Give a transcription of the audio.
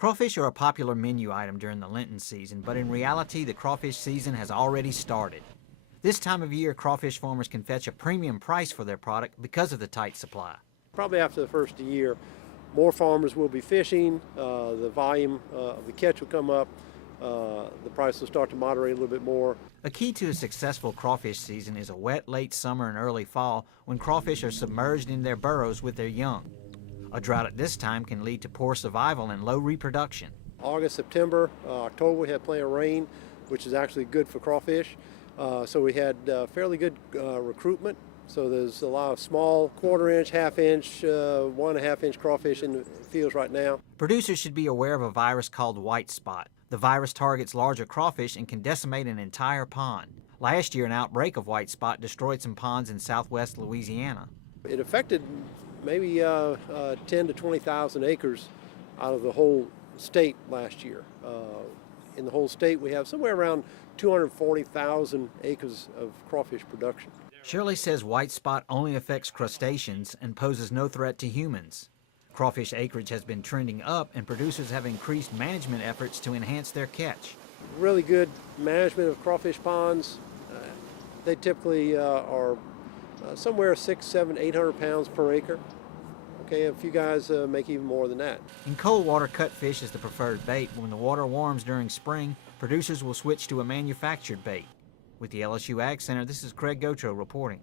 Crawfish are a popular menu item during the Lenten season, but in reality, the crawfish season has already started. This time of year, crawfish farmers can fetch a premium price for their product because of the tight supply. Probably after the first of the year, more farmers will be fishing, the volume of the catch will come up, the price will start to moderate a little bit more. A key to a successful crawfish season is a wet late summer and early fall when crawfish are submerged in their burrows with their young. A drought at this time can lead to poor survival and low reproduction. August, September, October, we had plenty of rain, which is actually good for crawfish. So we had fairly good recruitment. So there's a lot of small quarter-inch, half-inch, 1.5-inch crawfish in the fields right now. Producers should be aware of a virus called white spot. The virus targets larger crawfish and can decimate an entire pond. Last year, an outbreak of white spot destroyed some ponds in southwest Louisiana. It affected maybe 10 to 20,000 acres out of the whole state last year. In the whole state, we have somewhere around 240,000 acres of crawfish production. Shirley says white spot only affects crustaceans and poses no threat to humans. Crawfish acreage has been trending up, and producers have increased management efforts to enhance their catch. Really good management of crawfish ponds. They typically are somewhere 600, 700, 800 pounds per acre. Okay, a few guys make even more than that. In cold water, cutfish is the preferred bait. When the water warms during spring, producers will switch to a manufactured bait. With the LSU AgCenter, this is Craig Gautreaux reporting.